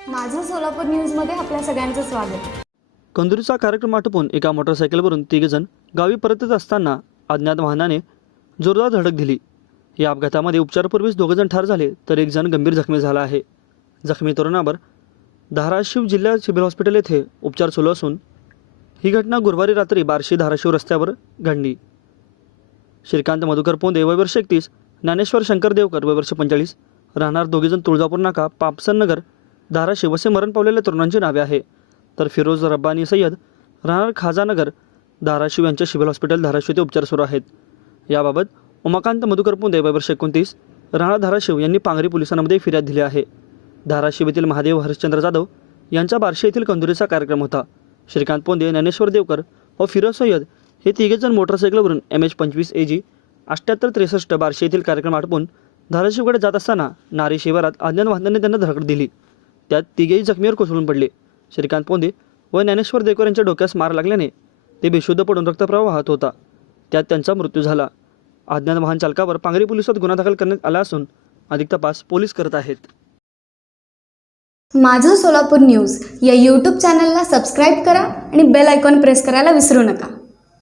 सोलापूर न्यूजमध्ये आपल्या सगळ्यांचं स्वागत. कंदुरीचा कार्यक्रम आटोपून एका मोटरसायकलवरून तिघजण गावी परतत असताना अज्ञात वाहनाने जोरदार धडक दिली. या अपघातामध्ये उपचारापूर्वीच दोघंजण ठार झाले तर एक जण गंभीर जखमी झाला आहे. जखमी तरुणावर धाराशिव जिल्हा सिव्हिल हॉस्पिटल येथे उपचार सुरू असून ही घटना गुरुवारी रात्री बार्शी धाराशिव रस्त्यावर घडली. श्रीकांत मधुकर पोंदे वय वर्ष एकतीस ज्ञानेश्वर शंकर देवकर वय वर्ष पंचेचाळीस राहणार दोघेजण तुळजापूर नाका पापसन नगर धाराशिव असे मरण पावलेल्या तरुणांची नावे आहे. तर फिरोज रब्बानी सय्यद राहणार खाजानगर धाराशिव यांच्या सिव्हिल हॉस्पिटल धाराशिव येथे उपचार सुरू आहेत. याबाबत उमाकांत मधुकर पुंदे वर्ष एकोणतीस राहणार धाराशिव यांनी पांगरी पोलिसांमध्ये फिर्याद दिली आहे. धाराशिव येथील महादेव हरिश्चंद्र जाधव यांच्या बार्शी येथील कंदुरीचा कार्यक्रम होता. श्रीकांत पोंदे ज्ञानेश्वर देवकर व फिरोज सय्यद हे तिघेजण मोटरसायकलवरून एम एच पंचवीस ए जी अठ्ठ्याहत्तर त्रेसष्ट बार्शी येथील कार्यक्रम आटपून धाराशिवकडे जात असताना नारी शिवारात अज्ञान वाहनाने त्यांना धडक दिली. त्यात तिघेही जखमीवर कोसळून पडले. श्रीकांत पोंदे व ज्ञानेश्वर देकर यांच्या डोक्यास मार लागल्याने ते बेशुद्ध पडून रक्तप्रवाह वाहत होता. त्यात त्यांचा मृत्यू झाला. अज्ञात वाहन चालकावर पांगरी पोलिसात गुन्हा दाखल करण्यात आला असून अधिक तपास पोलीस करत आहेत. माझं सोलापूर न्यूज या यूट्यूब चॅनलला सबस्क्राईब करा आणि बेल आयकॉन प्रेस करायला विसरू नका.